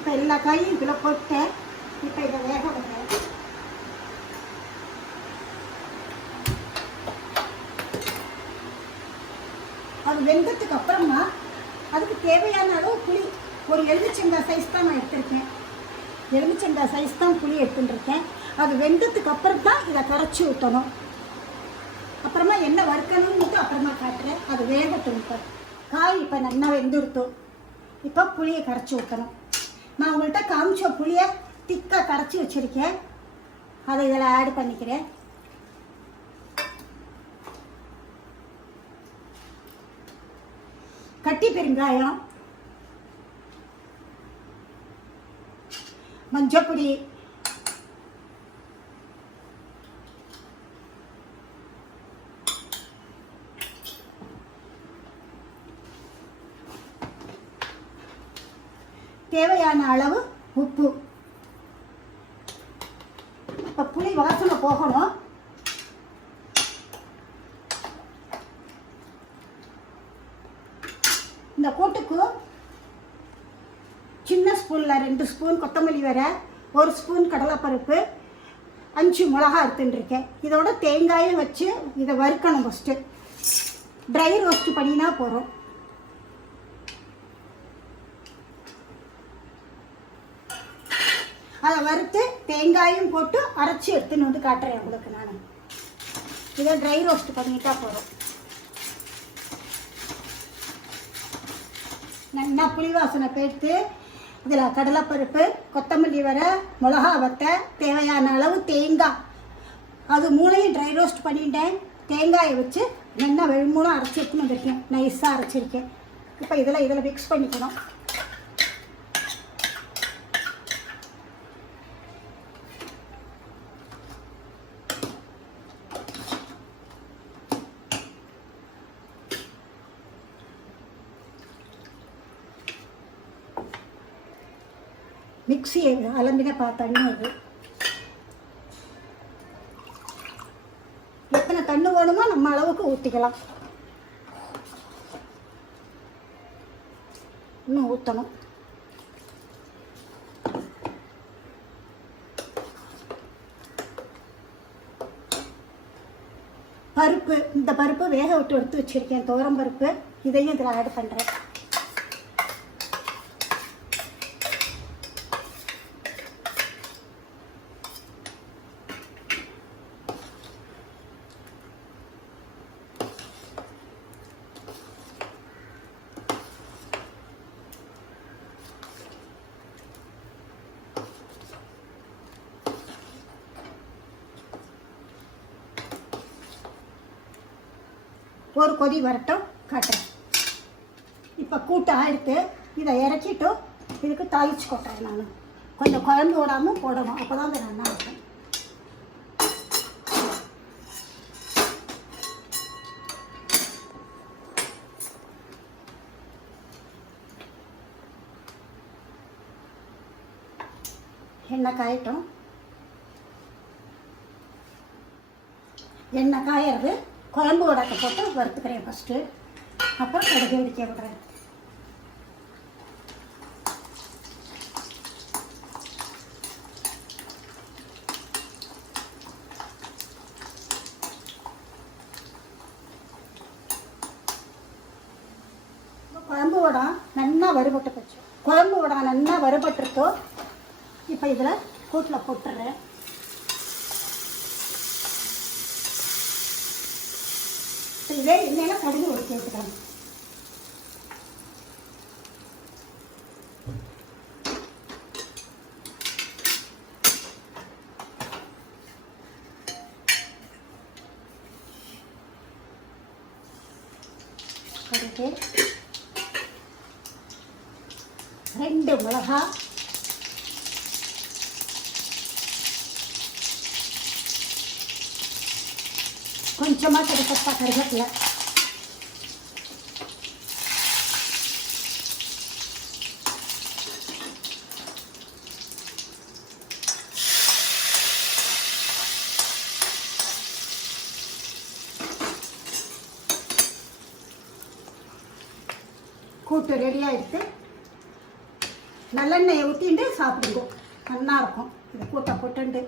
இப்போ எல்லா காயும் இதில் போட்டேன். இப்போ இதை வேக வைக்கிறேன். அது வெந்ததுக்கு அப்புறமா அதுக்கு தேவையான அளவு புளி, ஒரு எலுமிச்சங்காய் சைஸ் தான் நான் எடுத்திருக்கேன். எலுமிச்சங்காய் சைஸ் தான் புளி எடுத்துட்டுருக்கேன். அது வெந்ததுக்கு அப்புறம் தான் இதை கரைச்சி ஊற்றணும். அப்புறமா என்ன வறுக்கணும்னு அப்புறமா காட்டுறேன். அது வேகட்டும். இப்போ காய் இப்போ நல்லா வெந்துடுத்தோம். இப்போ புளியை கரைச்சி ஊற்றணும். நான் உங்கள்கிட்ட காமிச்ச புளியை திக்காக கரைச்சி வச்சுருக்கேன். அதை இதில் ஆட் பண்ணிக்கிறேன். கட்டி பெருங்காயம், மஞ்சப்பொடி, தேவையான அளவு உப்பு. இப்போ புளி வாசனை போகணும். இந்த கூட்டுக்கு சின்ன ஸ்பூனில் 2 ஸ்பூன் கொத்தமல்லி வர, 1 ஸ்பூன் கடலைப்பருப்பு, 5 மிளகா எடுத்துட்டுருக்கேன். இதோட தேங்காயும் வச்சு இதை வறுக்கணும். ஃபஸ்ட்டு ட்ரை ரோஸ்ட் பண்ணினா போகிறோம். அதை வறுத்து தேங்காயும் போட்டு அரைச்சி எடுத்துன்னு வந்து காட்டுறேன் உங்களுக்கு. நான் இதை ட்ரை ரோஸ்ட் பண்ணிட்டா போகிறோம். நல்லா புளி வாசனை போட்டு இதில் கடலைப்பருப்பு, கொத்தமல்லி வர, மிளகா வத்தை, தேவையான அளவு தேங்காய், அது 3ஐயும் ட்ரை ரோஸ்ட் பண்ணிட்டேன். தேங்காயை வச்சு நல்லா வெள்மூணும் அரைச்சி எடுத்துன்னு வந்துருக்கேன். நைஸாக அரைச்சிருக்கேன். இப்போ இதில் மிக்ஸ் பண்ணிக்கணும். மிக்ஸி அலம்பின தண்ணி அது. எத்தனை தண்ணி வேணுமோ நம்ம அளவுக்கு ஊற்றிக்கலாம். இன்னும் ஊற்றணும். பருப்பு, இந்த பருப்பு வேக விட்டு எடுத்து வச்சுருக்கேன். துவரம் பருப்பு. இதையும் இதில் ஆட் பண்ணுறேன். ஒரு கொதி வரட்டும், காட்டுறேன். இப்போ கூட்டு ஆயிடுத்து. இதை இறக்கிட்டு இதுக்கு தாளிச்சு கொட்டுறேன். நான் கொஞ்சம் குழம்பு விடாமல் போடணும். அப்போ தான் நல்லா இருக்கும். எண்ணெய் காயட்டும். எண்ணெய் காயறது குழம்பு உடக்க போட்டு வறுத்துக்கிறேன் ஃபஸ்ட்டு. அப்புறம் கடுகு வெடிக்க விடுறேன். குழம்பு வடம் நல்லா வறுபட்டு போச்சு. குழம்பு வடம் நல்லா வறுபட்டுருக்கோ. இப்போ இதில் கூட்டில் போட்டுடுறேன். இதே இல்லைன்னா கடுகு ஒடிச்சு எடுத்துக்கலாம். கடுகு, 2 மிளகா, கொஞ்சமாக கருப்பட்டா கருவேப்பிலை, கூட்டு ரெடியாக எடுத்து நல்லெண்ணெயை ஊற்றிட்டு சாப்பிடுங்க, நல்லா இருக்கும். இது கூட்டை போட்டுண்டு